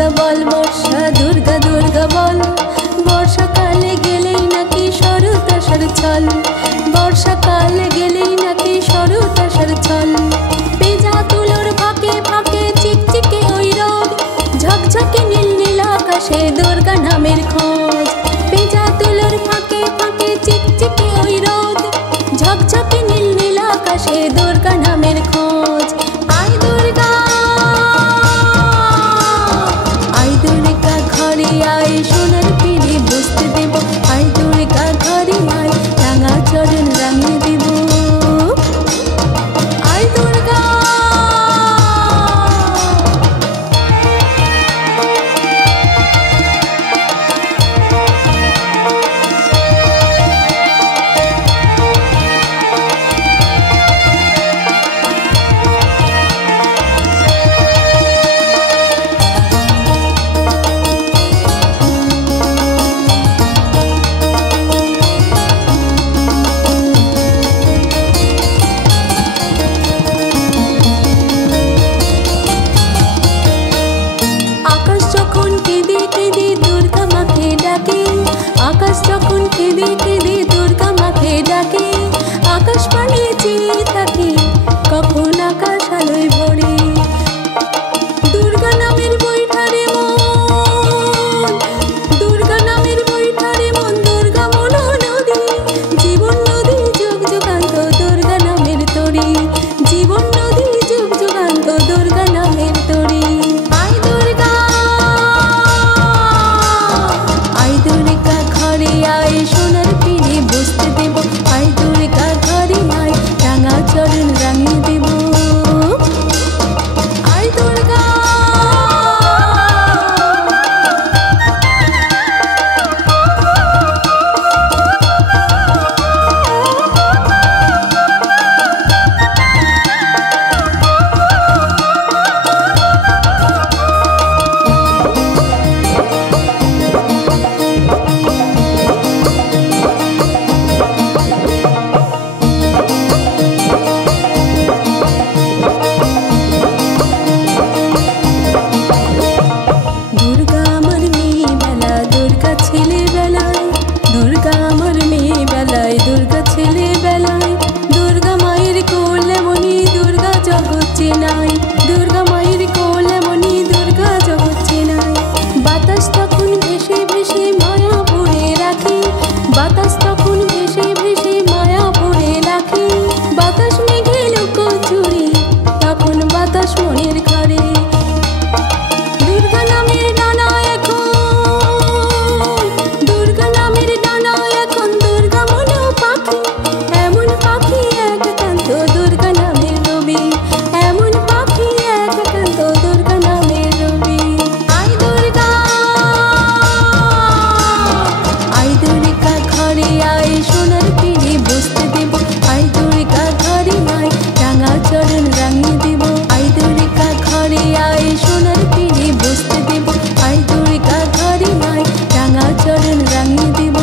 দুর্গা বল বর্ষা দুর্গা দুর্গা বল, বর্ষাকালে গেলেই নাকি শরৎ আসার ছল, বর্ষাকালে গেলেই নাকি শরৎ আসার ছল। পেঁজা তুলোর ফাঁকে ফাঁকে চিকচিকে ওই রোদ, ঝকঝকে নীল নীল আকাশে দুর্গা নামের খোঁজ। পেঁজা তুলোর ফাঁকে ফাঁকে চিকচিকে ওই রোদ, ঝকঝকে নীল নীল আকাশে দুর্গা নামের খোঁজ। আয় দুর্গা আয় দুর্গা ঘরে আয়, সোনার পিড়ি বসতে দেব। আয় দুর্গা ঘরে আয়, রাঙা চরণ রাঙিয়ে দেব। আয় দুর্গা আকাশ যখন কেঁদে কেঁদে দুর্গা মাকে ডাকে, আকাশ পানে চেয়ে থাকি কখন আকাশ আলোয় ভরে। দুর্গা নামের বৈঠারে মন, দুর্গা নামের বৈঠারে মন, দুর্গা মন নদী, জীবন নদী যুগ যুগান্ত দুর্গা নামের তরি, জীবন নদী যুগ যুগান্ত দুর্গা নামের তরি। আয় দুর্গা আয় দুর্গা ঘরে আয়, সোনার পিড়ি বসতে দেব। আয় দুর্গা ঘরে আয়, রাঙা চরণ রাঙিয়ে দেব। আয় দুর্গা দুর্গা আমার মেয়ে বেলায়, দুর্গা ছেলে বেলায়, দুর্গা মায়ের কোলে মনি দুর্গা জগৎ চেনাই, দুর্গা মায়ের কোলে মনি দুর্গা জগৎ চেনাই। বাতাস তখন ভেসে ভেসে মায়া ভরে রাখে, বাতাস তখন ভেসে ভেসে মায়া ভরে রাখে। বাতাস মেঘে লুকোচুরি, তখন বাতাস মনের ঘরে। দুর্গা নামের ডানা এখন, দুর্গা নামের ডানা এখন, দুর্গা মনে পাখি, এমন পাখি এক একান্ত দুর্গা নামের রবি, এমন পাখি এক একান্ত দুর্গা নামের রবি। আয় দুর্গা আয় দুর্গা ঘরে আয়, সোনার পিড়ি বসতে দেব। আয় দুর্গা ঘরে আয়, রাঙা চরণ রাঙিয়ে দেব। আয় দুর্গা ঘরে আয়, সোনার পিড়ি বসতে দেব। আয় দুর্গা ঘরে আয়, রাঙা চরণ রাঙিয়ে দেব।